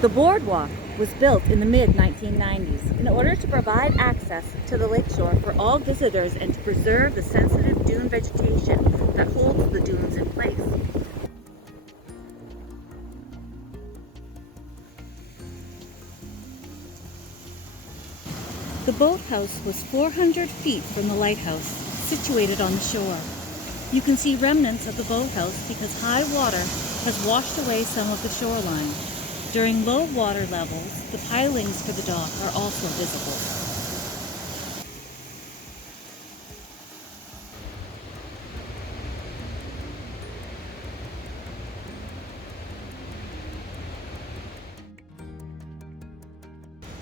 The boardwalk was built in the mid-1990s in order to provide access to the lakeshore for all visitors and to preserve the sensitive dune vegetation that holds the dunes in place. The boathouse was 400 feet from the lighthouse, situated on the shore. You can see remnants of the boathouse because high water has washed away some of the shoreline. During low water levels, the pilings for the dock are also visible.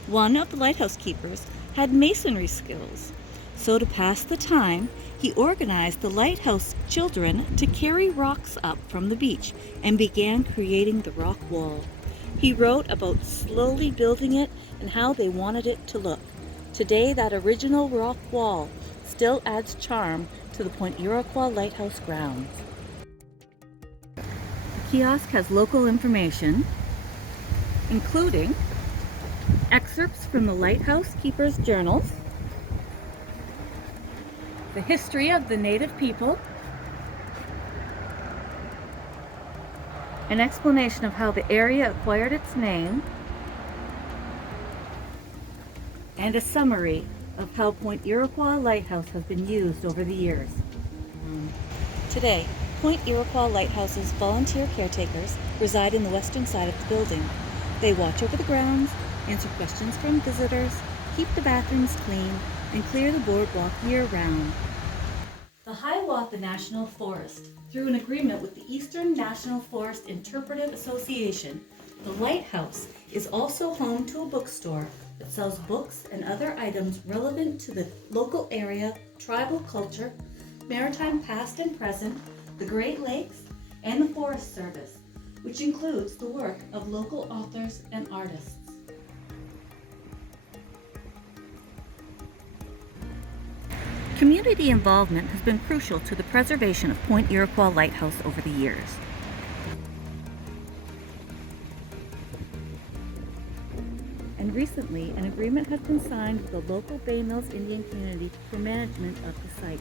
One of the lighthouse keepers had masonry skills, so to pass the time, he organized the lighthouse children to carry rocks up from the beach and began creating the rock wall. He wrote about slowly building it and how they wanted it to look. Today, that original rock wall still adds charm to the Point Iroquois Lighthouse grounds. The kiosk has local information, including excerpts from the lighthouse keepers' journals, the history of the native people, an explanation of how the area acquired its name, and a summary of how Point Iroquois Lighthouse has been used over the years. Today, Point Iroquois Lighthouse's volunteer caretakers reside in the western side of the building. They watch over the grounds, answer questions from visitors, keep the bathrooms clean, and clear the boardwalk year-round. The Hiawatha National Forest, through an agreement with the Eastern National Forest Interpretive Association, the lighthouse is also home to a bookstore that sells books and other items relevant to the local area, tribal culture, maritime past and present, the Great Lakes, and the Forest Service, which includes the work of local authors and artists. Community involvement has been crucial to the preservation of Point Iroquois Lighthouse over the years. And recently, an agreement has been signed with the local Bay Mills Indian community for management of the site.